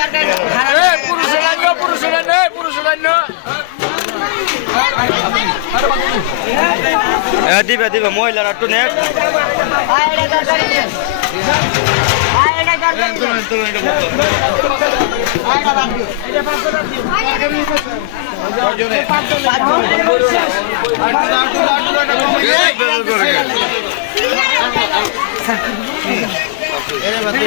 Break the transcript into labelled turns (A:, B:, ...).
A: দিবা
B: দিবা মই লাৰাটো নে এৰে বাতি